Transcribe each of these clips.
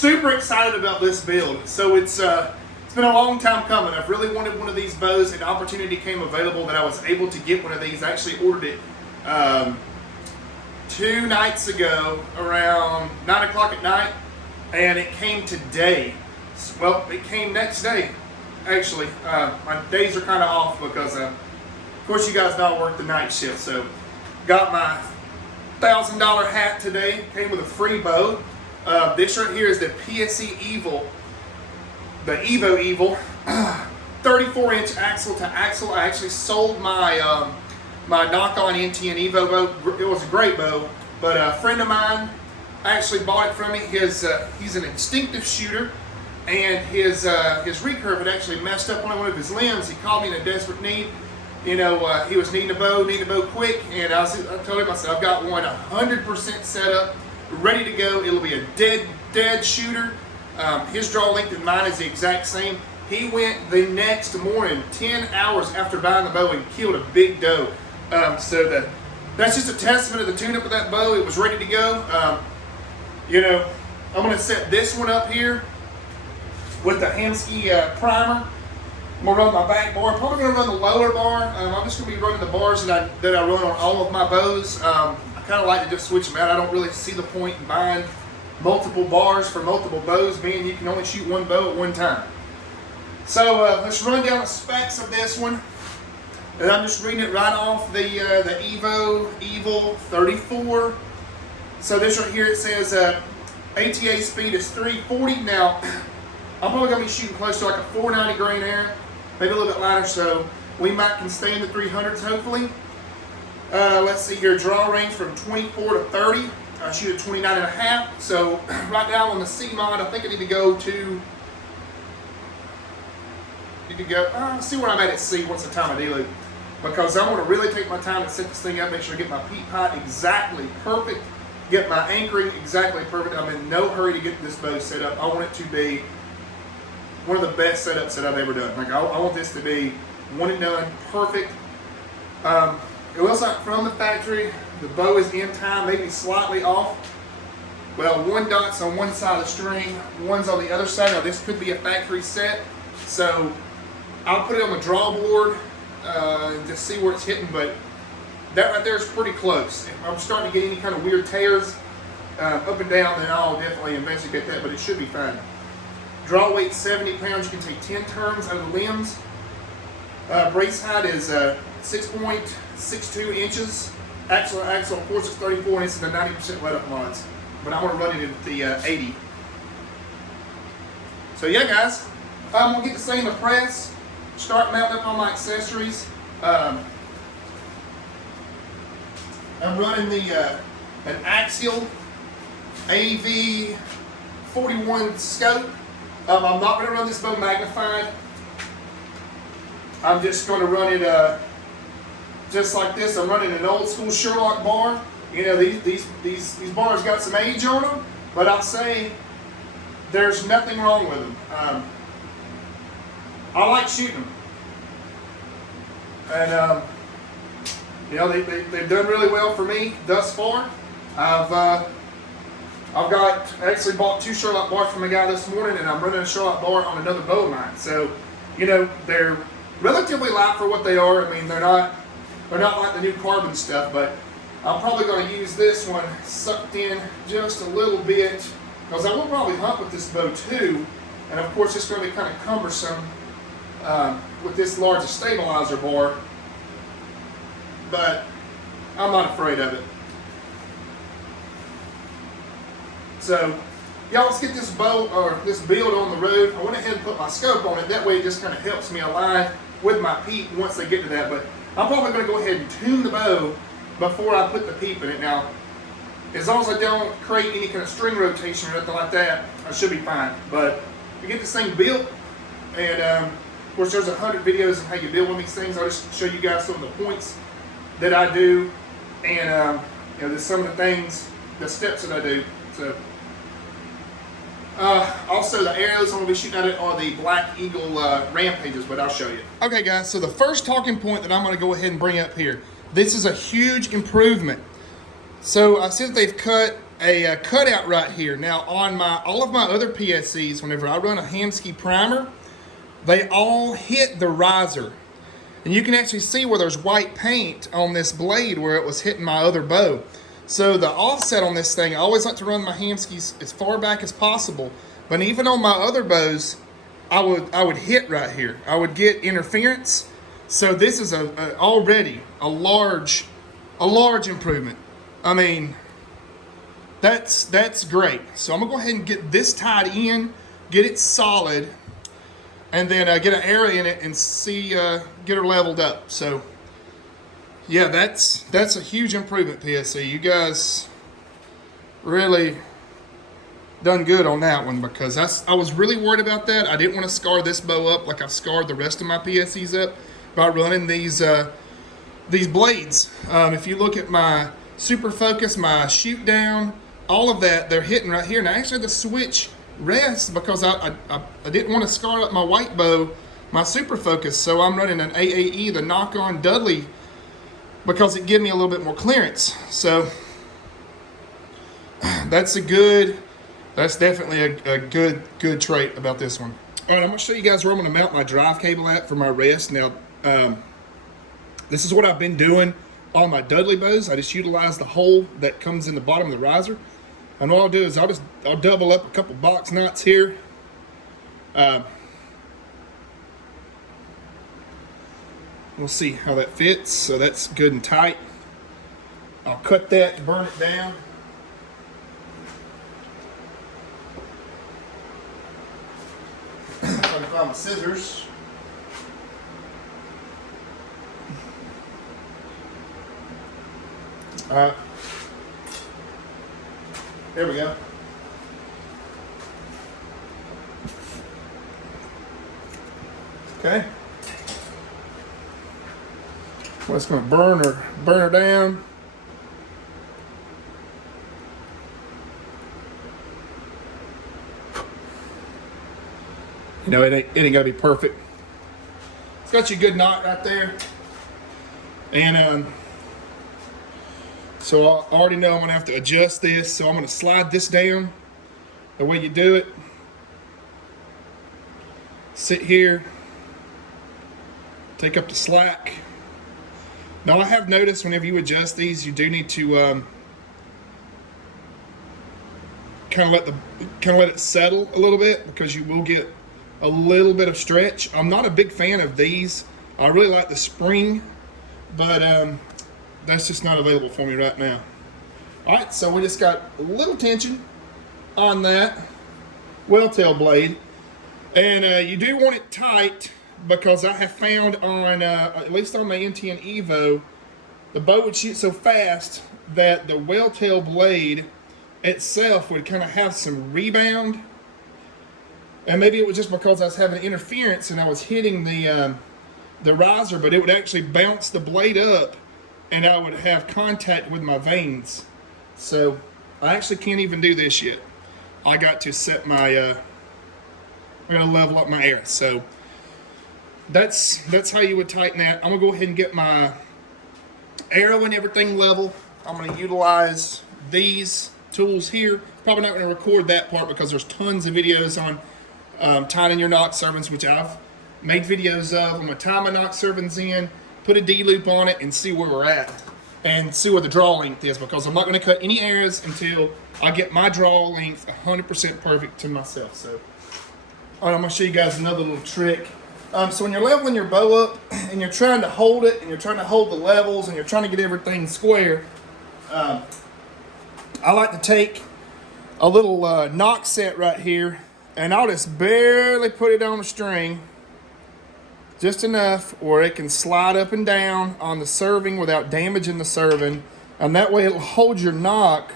super excited about this build. So it's been a long time coming. I've really wanted one of these bows, and the opportunity came available that I was able to get one of these. I actually ordered it 2 nights ago around 9 o'clock at night, and it came today. Well, it came next day, actually. My days are kind of off because, of course, you guys know I work the night shift. So got my $1,000 hat today. Came with a free bow. This right here is the PSE EVO, the EVO EVL, 34-inch axle to axle. I actually sold my my knock-on NTN EVO bow. It was a great bow, but a friend of mine actually bought it from me. He's an instinctive shooter, and his recurve had actually messed up on one of his limbs. He called me in a desperate need. You know, he was needing a bow quick, and I told him, I said, I've got one 100% set up, ready to go. It'll be a dead shooter. His draw length and mine is the exact same. He went the next morning, 10 hours after buying the bow, and killed a big doe. So that's just a testament of the tune-up of that bow. It was ready to go. You know, I'm going to set this one up here with the Hamsky primer. I'm going to run my back bar. I'm probably going to run the lower bar. I'm just going to be running the bars that I run on all of my bows. I kind of like to just switch them out. I don't really see the point in buying multiple bars for multiple bows, being you can only shoot one bow at one time. So let's run down the specs of this one. And I'm just reading it right off the EVO EVL 34. So this right here, it says ATA speed is 340. Now, I'm probably going to be shooting close to like a 490 grain air, maybe a little bit lighter, so we might can stay in the 300s hopefully. Let's see here, draw range from 24 to 30. I shoot at 29 and a half. So right now on the C mod, I think I need to go to, see where I'm at C, what's the time of dealing. Because I want to really take my time to set this thing up, make sure I get my peak height exactly perfect, get my anchoring exactly perfect. I'm in no hurry to get this bow set up. I want it to be one of the best setups that I've ever done. Like I want this to be one and done, perfect. It looks like from the factory, the bow is in time, maybe slightly off. Well, one dot's on one side of the string, one's on the other side. Now this could be a factory set, so I'll put it on the draw board to see where it's hitting, but that right there is pretty close. If I'm starting to get any kind of weird tears up and down, then I'll definitely investigate that, but it should be fine. Draw weight 70 pounds, you can take 10 turns out of the limbs. Brace height is 6.62 inches. Axle, of course, it's 34, and it's in the 90% let-up mods. But I'm going to run it at the 80. So yeah, guys, I'm going to get the same press, start mounting up all my accessories. I'm running an axial AV 41 scope. I'm not going to run this bow magnified. I'm just going to run it just like this. I'm running an old school Sherlock bar. You know, these bars got some age on them, but I'll say there's nothing wrong with them. I like shooting them, and you know, they've done really well for me thus far. I actually bought 2 Sherlock bars from a guy this morning, and I'm running a Sherlock bar on another bow of mine. So, you know, they're relatively light for what they are. I mean, they're not like the new carbon stuff, but I'm probably going to use this one sucked in just a little bit, because I will probably hunt with this bow too, and of course it's going to be kind of cumbersome with this large stabilizer bar, but I'm not afraid of it. So, y'all, let's get this bow or this build on the road. I went ahead and put my scope on it. That way it just kind of helps me align with my peep once they get to that. But I'm probably going to go ahead and tune the bow before I put the peep in it. Now, as long as I don't create any kind of string rotation or nothing like that, I should be fine. But to get this thing built, and of course there's 100 videos on how you build one of these things. I'll just show you guys some of the points that I do, and you know, there's some of the things, the steps that I do. So. Also, the arrows I'm going to be shooting at it are the Black Eagle Rampages, but I'll show you. Okay, guys, so the first talking point that I'm going to go ahead and bring up here, this is a huge improvement. So I see that they've cut a cutout right here. Now on all of my other PSEs, whenever I run a Hamskea primer, they all hit the riser. And you can actually see where there's white paint on this blade where it was hitting my other bow. So the offset on this thing, I always like to run my Hamskeas as far back as possible. But even on my other bows, I would hit right here. I would get interference. So this is already a large improvement. I mean, that's great. So I'm gonna go ahead and get this tied in, get it solid, and then get an arrow in it and see get her leveled up. So yeah, that's a huge improvement, PSE. You guys really done good on that one, because I was really worried about that. I didn't want to scar this bow up like I've scarred the rest of my PSEs up by running these blades. If you look at my super focus, my shoot down, all of that, they're hitting right here. And I actually had to switch rest because I didn't want to scar up my white bow, my super focus. So I'm running an AAE, the knock-on Dudley, because it gives me a little bit more clearance. So that's definitely a good trait about this one. All right, I'm gonna show you guys where I'm gonna mount my drive cable at for my rest. Now, this is what I've been doing on my Dudley bows. I just utilize the hole that comes in the bottom of the riser. And what I'll do is I'll double up a couple box nuts here. We'll see how that fits. So that's good and tight. I'll cut that and burn it down. If I can find my scissors. There we go. Okay. Well, it's going to burn her down. You know, it ain't got to be perfect. It's got you a good knot right there. And so I already know I'm going to have to adjust this. So I'm going to slide this down the way you do it. Sit here. Take up the slack. Now I have noticed whenever you adjust these, you do need to kind of let it settle a little bit, because you will get a little bit of stretch. I'm not a big fan of these. I really like the spring, but that's just not available for me right now. All right, so we just got a little tension on that welltail blade, and you do want it tight, because I have found on at least on my NTN Evo, the bow would shoot so fast that the welltail blade itself would kind of have some rebound. And maybe it was just because I was having interference and I was hitting the riser, but it would actually bounce the blade up and I would have contact with my vanes. So I actually can't even do this yet. I got to set my, I'm gonna level up my air. So that's how you would tighten that. I'm gonna go ahead and get my arrow and everything level. I'm gonna utilize these tools here. Probably not gonna record that part because there's tons of videos on tightening your knock servants, which I've made videos of. I'm gonna tie my knock servants in, put a D-loop on it, and see where we're at, and see where the draw length is, because I'm not gonna cut any arrows until I get my draw length 100% perfect to myself. So, all right, I'm gonna show you guys another little trick. So when you're leveling your bow up and you're trying to hold it and you're trying to hold the levels and you're trying to get everything square, I like to take a little knock set right here, and I'll just barely put it on the string, just enough where it can slide up and down on the serving without damaging the serving, and that way it'll hold your knock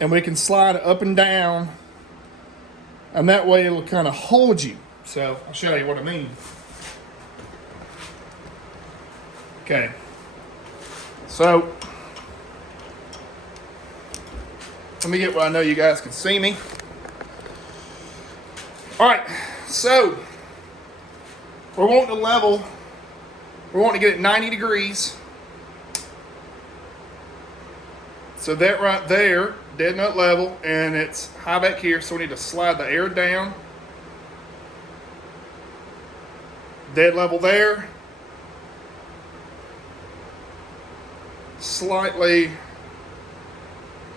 and we can slide up and down, and that way it'll kind of hold you. So I'll show you what I mean. Okay. So let me get where I know you guys can see me. All right. So we're wanting to level. We're wanting to get it 90 degrees. So that right there, dead nut level, and it's high back here, so we need to slide the air down. Dead level there. Slightly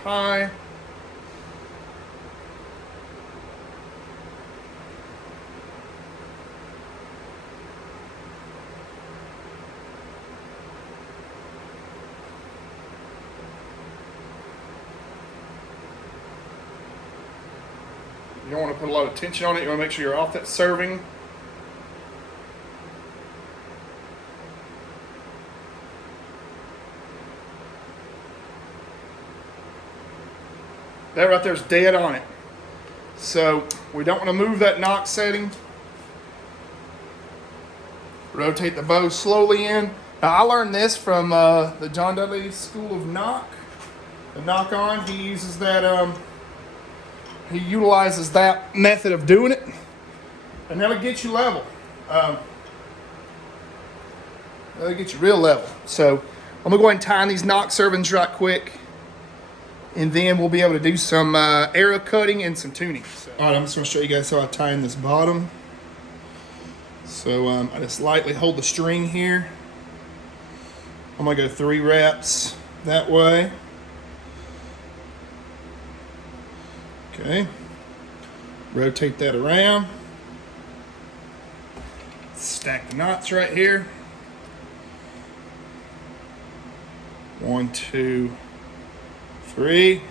high. You don't want to put a lot of tension on it. You want to make sure you're off that serving. That right there is dead on it. So we don't want to move that knock setting. Rotate the bow slowly in. Now I learned this from the John Dudley School of Knock. The knock on, he uses that, he utilizes that method of doing it. And that'll get you level. That'll get you real level. So I'm gonna go ahead and tie in these knock servings right quick. And then we'll be able to do some arrow cutting and some tuning. So, all right, I'm just gonna show you guys how I tie in this bottom. So I just lightly hold the string here. I'm gonna go 3 wraps that way. Okay, rotate that around. Stack the knots right here. 1, 2, 3.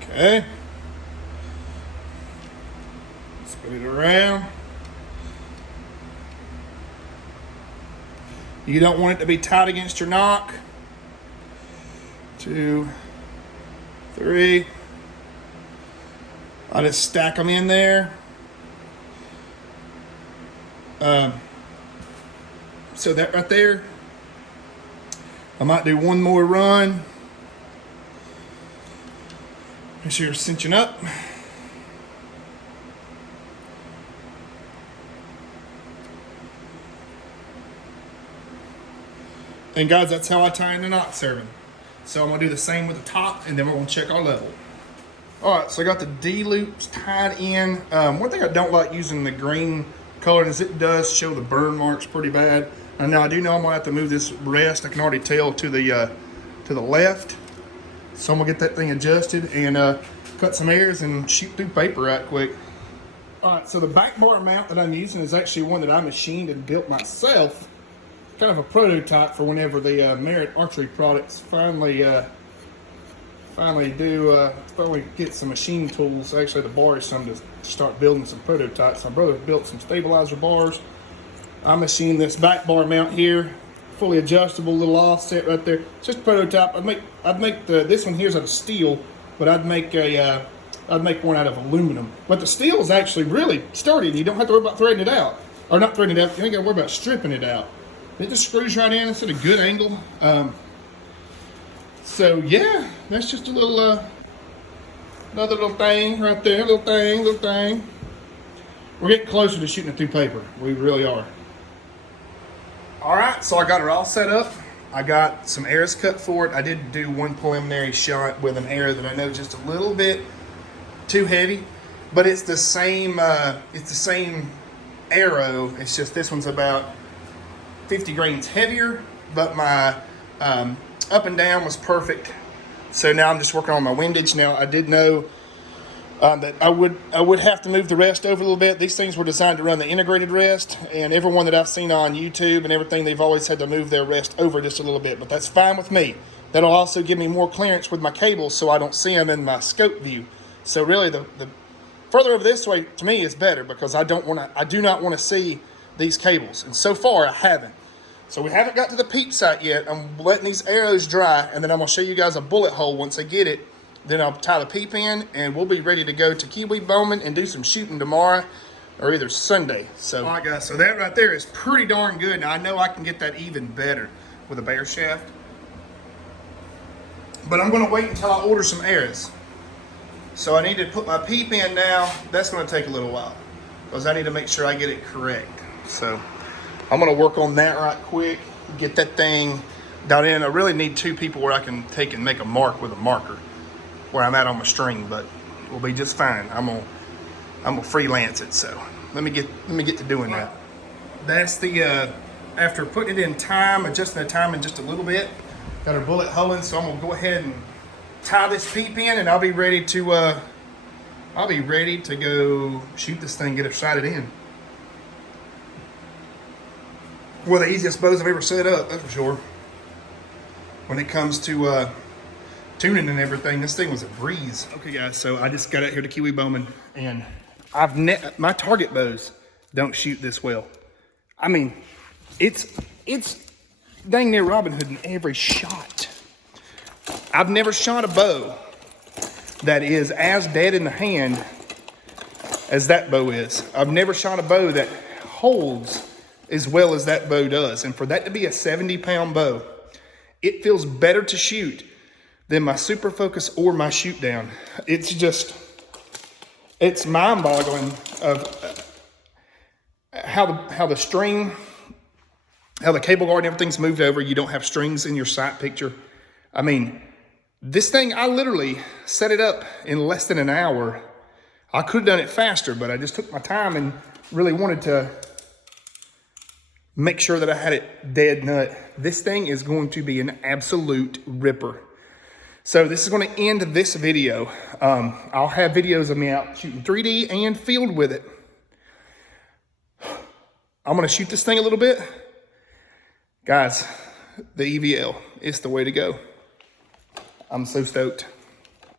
Okay. Spin it around. You don't want it to be tight against your knock. 2, 3. I just stack them in there. So that right there, I might do one more run. Make sure you're cinching up. And guys, that's how I tie in the knot serving. So I'm gonna do the same with the top, and then we're gonna check our level. All right, so I got the D loops tied in. One thing I don't like using the green color is it does show the burn marks pretty bad. And now I do know I'm gonna have to move this rest. I can already tell to the left. So I'm gonna get that thing adjusted and cut some airs and shoot through paper right quick. All right, so the back bar mount that I'm using is actually one that I machined and built myself. Kind of a prototype for whenever the Merit Archery products finally get some machine tools. Actually, the bar is something to start building some prototypes. My brother built some stabilizer bars. I machined this back bar mount here, fully adjustable, little offset right there. It's just a prototype. I'd make this one here's out of steel, but I'd make one out of aluminum. But the steel is actually really sturdy. You don't have to worry about threading it out, or not threading it out. You ain't got to worry about stripping it out. It just screws right in. It's at a good angle. So yeah, that's just a little another little thing right there. Little thing. We're getting closer to shooting it through paper. We really are. All right, so I got it all set up. I got some arrows cut for it. I did do one preliminary shot with an arrow that I know is just a little bit too heavy, but it's the same arrow. It's just this one's about 50 grains heavier, but my up and down was perfect. So now I'm just working on my windage. Now I did know that I would have to move the rest over a little bit. These things were designed to run the integrated rest, and everyone that I've seen on YouTube and everything, they've always had to move their rest over just a little bit, but that's fine with me. That'll also give me more clearance with my cables so I don't see them in my scope view. So really the further over this way to me is better, because I do not want to see these cables, and so far I haven't. So we haven't got to the peep sight yet. I'm letting these arrows dry, and then I'm gonna show you guys a bullet hole once I get it. Then I'll tie the peep in, and we'll be ready to go to Kiwi Bowman and do some shooting tomorrow, or either Sunday. So, all right, guys. So that right there is pretty darn good. Now I know I can get that even better with a bear shaft, but I'm gonna wait until I order some arrows. So I need to put my peep in now. That's gonna take a little while, because I need to make sure I get it correct. So I'm gonna work on that right quick. get that thing dialed in. I really need 2 people where I can take and make a mark with a marker where I'm at on my string, but we'll be just fine. I'm gonna freelance it. So let me get to doing that. That's the after putting it in time, adjusting the time in just a little bit. Got our bullet hulling, so I'm gonna go ahead and tie this peep in, and I'll be ready to go shoot this thing, get it sighted in. One of the easiest bows I've ever set up, that's for sure. When it comes to tuning and everything, this thing was a breeze. Okay guys, so I just got out here to Kiwi Bowman, and my target bows don't shoot this well. I mean, it's dang near Robin Hood in every shot. I've never shot a bow that is as dead in the hand as that bow is. I've never shot a bow that holds as well as that bow does. And for that to be a 70-pound bow, it feels better to shoot than my Super Focus or my shoot down. It's mind-boggling of how the string, how the cable guard and everything's moved over. You don't have strings in your sight picture. I mean, this thing, I literally set it up in less than an hour. I could have done it faster, but I just took my time and really wanted to make sure that I had it dead nut. This thing is going to be an absolute ripper. So this is going to end this video. I'll have videos of me out shooting 3D and field with it. I'm going to shoot this thing a little bit. Guys, the EVL is the way to go. I'm so stoked.